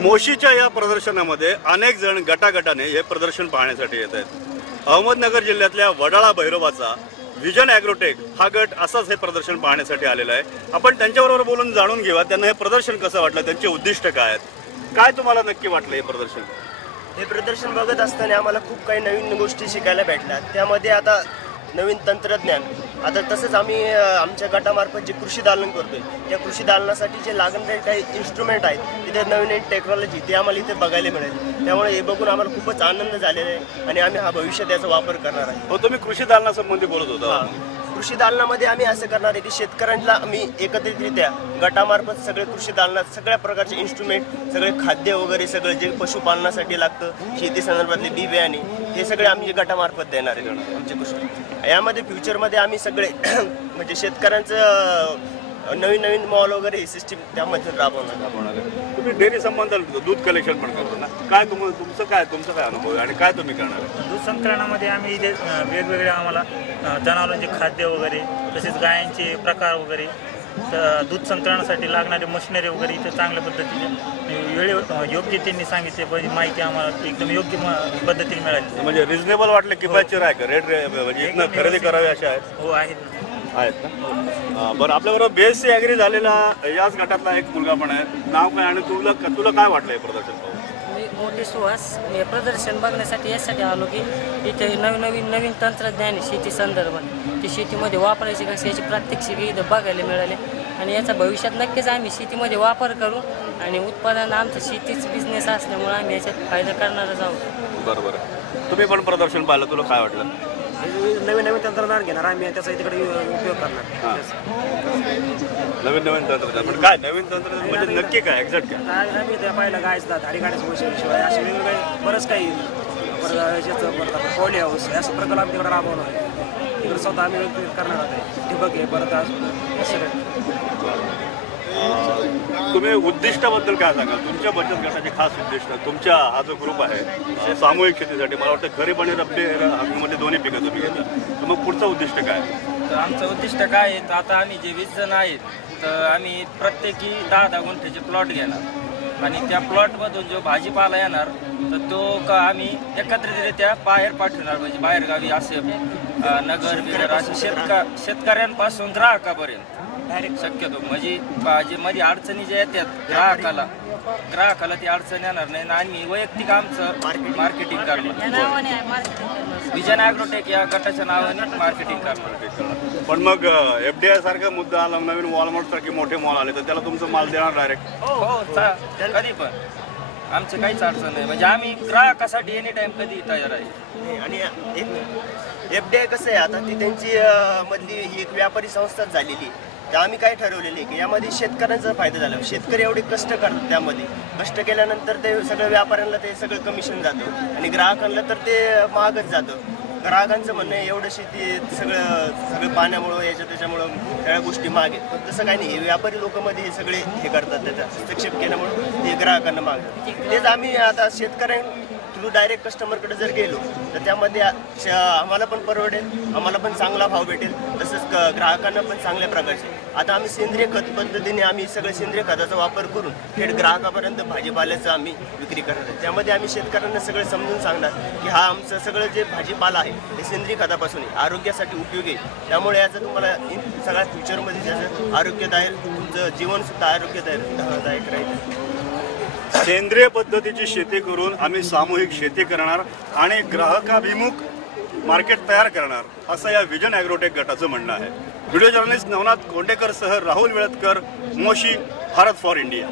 मोशीच्या या प्रदर्शनामध्ये अनेक जण गटागटाने हे प्रदर्शन पाहण्यासाठी येत आहेत. अहमदनगर जिल्ह्यातल्या वडाळा भैरवाचा विजन ॲग्रोटेक हा गट असाच हे प्रदर्शन पाहण्यासाठी आलेला आहे. आपण त्यांच्याबरोबर बोलून जाणून घेऊया त्यांना हे प्रदर्शन कसं वाटलं त्यांचे उद्दिष्ट काय आहेत? काय तुम्हाला नक्की वाटलं हे प्रदर्शन? हे प्रदर्शन बघत असताना आम्हाला खूप काही नवीन गोष्टी शिकायला भेटल्या. त्यामध्ये आता नवीन तंत्रज्ञान. आता तसंच आम्ही आमच्या गटामार्फत जे कृषी दालन करतोय त्या कृषी दालनासाठी जे लागणारे काही इन्स्ट्रुमेंट आहेत तिथे नवीन नवीन टेक्नॉलॉजी ते आम्हाला इथे बघायला मिळेल. त्यामुळे हे बघून आम्हाला खूपच आनंद झालेला आहे आणि आम्ही हा भविष्यात याचा वापर करणार आहे. हो तुम्ही कृषी दालनासंबंधी बोलत होता. कृषी दालनामध्ये आम्ही असं करणार आहे की शेतकऱ्यांना आम्ही एकत्रितरित्या गटामार्फत सगळे कृषी दालनात सगळ्या प्रकारचे इन्स्ट्रुमेंट सगळे खाद्य वगैरे सगळे जे पशुपालनासाठी लागतं शेती संदर्भातले बी बियाणे हे सगळे आम्ही गटामार्फत देणार आहे. आमचे कृषी. यामध्ये फ्युचरमध्ये आम्ही सगळे म्हणजे शेतकऱ्यांचं नवीन नवीन मॉल वगैरे ही सिस्टीम त्यामध्ये राबवणार. तुम्ही डेअरी संबंधात दूध कलेक्शन पण करतो ना? काय तुम तुमचं काय तुमचं काय अनुभव आहे आणि काय तुम्ही करणार आहे? दूध संकलनामध्ये आम्ही इथे वेगवेगळे आम्हाला जनावरांचे खाद्य वगैरे तसेच गायांचे प्रकार वगैरे तर दूध संकलनासाठी लागणारे मशिनरी वगैरे इथं चांगल्या पद्धतीने वेळे योग्य त्यांनी सांगितले पाहिजे माहिती आम्हाला एकदम योग्य म- पद्धतीने मिळाली. म्हणजे रिझनेबल वाटले किफायतशीर आहे का? रेट म्हणजे इथनं खरेदी करावी अशा आहेत हो आहेत. ना. आहेत ना? बरं आपल्याबरोबर बीएससी ॲग्री झालेला याच गटातला एक मुलगा पण आहे. नाव काय आणि तुला तुला काय वाटलं हे प्रदर्शन मी मोठी सुहास हे प्रदर्शन बघण्यासाठी यासाठी आलो की इथे नवीन नवीन नवीन तंत्रज्ञान आहे शेती संदर्भात. ती शेतीमध्ये वापरायची कशी याची प्रात्यक्षिक इथं बघायला मिळाले. आणि याचा भविष्यात नक्कीच आम्ही शेतीमध्ये वापर करू आणि उत्पादन आमचं शेतीच बिझनेस असल्यामुळे आम्ही याच्यात फायदा करणारच आहोत. बरं बरं. तुम्ही पण प्रदर्शन पाहिलं तुला काय वाटलं? नवीन नवीन तंत्रज्ञान घेणार आम्ही त्याचा तिकडे उपयोग करणार. नवीन नवीन तंत्रज्ञान. पण काय नवीन तंत्रज्ञान म्हणजे नक्की काय? एक्झॅक्ट काय? काय आम्ही त्या पाहिलं गायचं धाडी गाड्याचं मशीन शिवाय. असे वेगवेगळे बरंच काही परत पॉली हाऊस असं प्रकल्प आम्ही तिकडे राबवणार आहे. तिकडे स्वतः आम्ही करणार आहोत ठिबक आहे परत सगळं तुम्ही उद्दिष्टाबद्दल काय सांगाल? तुमच्या बचत गटाचे खास उद्दिष्ट तुमच्या हा जो ग्रुप आहे सामूहिक शेतीसाठी मला वाटतं खरीप आणि रब्बी हंगामध्ये दोन्ही पिकं तुम्ही घेता. तर मग पुढचं उद्दिष्ट काय? तर आमचं उद्दिष्ट काय आहे? तर आता आम्ही जे वीस जण आहेत तर आम्ही प्रत्येकी दहा दहा गुंठ्याचे प्लॉट घेणार. आणि त्या प्लॉटमधून जो भाजीपाला येणार तर तो का आम्ही एकत्रितरित्या बाहेर पाठवणार म्हणजे बाहेरगावी असे नगर बिगर असे शेतका शेतकऱ्यांपासून ग्राहकापर्यंत. डायरेक्ट शक्यतो म्हणजे भाजीमध्ये अडचणी ज्या येतात ग्राहकाला ग्राहकाला ती अडचण येणार नाही. आणि आम्ही वैयक्तिक आमचं मार्केटिंग करणार. विजन ॲग्रोटेक या गटाच्या नावाने मार्केटिंग करणार. पण मग एफ डी आय सारखा मुद्दा आला नवीन वॉलमार्ट सारखे मोठे मॉल आले तर त्याला तुमचं माल देणार डायरेक्ट हो हो चा- कधी पण. आमची काहीच अडचण नाही. म्हणजे आम्ही ग्राहकासाठी एनी टाइम कधी तयार आहे. आणि एक एफ डी आय कसं आहे आता ती त्यांची मधली ही एक व्यापारी संस्थाच झालेली आहे. तर आम्ही काय ठरवलेलं आहे की यामध्ये शेतकऱ्यांचा फायदा झाला. शेतकरी एवढे कष्ट करतात त्यामध्ये. कष्ट केल्यानंतर ते सगळं व्यापाऱ्यांना ते सगळं कमिशन जातं आणि ग्राहकांना तर ते महागच जातं. ग्राहकांचं म्हणणं आहे एवढं शेती सगळं सगळं पाण्यामुळं याच्या त्याच्यामुळं सगळ्या गोष्टी माग. आहेत पण तसं काही नाही हे व्यापारी लोकांमध्ये हे सगळे हे करतात त्याचा हस्तक्षेप केल्यामुळं ते ग्राहकांना मागतात. तेच आम्ही आता शेतकऱ्यां थ्रू डायरेक्ट कस्टमरकडे जर गेलो तर त्यामध्ये श- आम्हाला पण परवडेल आम्हाला पण चांगला भाव भेटेल. तसंच क- ग्राहकांना पण चांगल्या प्रकारचे. आता आम्ही सेंद्रिय खत पद्धतीने आम्ही सगळं सेंद्रिय खताचा वापर करून थेट ग्राहकापर्यंत भाजीपाल्याचं आम्ही विक्री करणार आहे. त्यामध्ये आम्ही शेतकऱ्यांना सगळं समजून सांगणार की हा आमचं सगळं जे भाजीपाला आहे ते सेंद्रिय खतापासून आहे. आरोग्यासाठी उपयोगी आहे. त्यामुळे याचं तुम्हाला इन सगळ्या फ्युचरमध्ये त्याचं आरोग्यदायक तुमचं जीवनसुद्धा आरोग्यदायक राहील. सेंद्रिय पद्धतीची शेती करून आम्ही सामूहिक शेती करणार आणि ग्राहकाभिमुख मार्केट तयार करणार असं या विजन ॲग्रोटेक गटाचं म्हणणं आहे. व्हिडिओ जर्नलिस्ट नवनाथ कोंडेकर सह राहुल वेळतकर मोशी भारत फॉर इंडिया.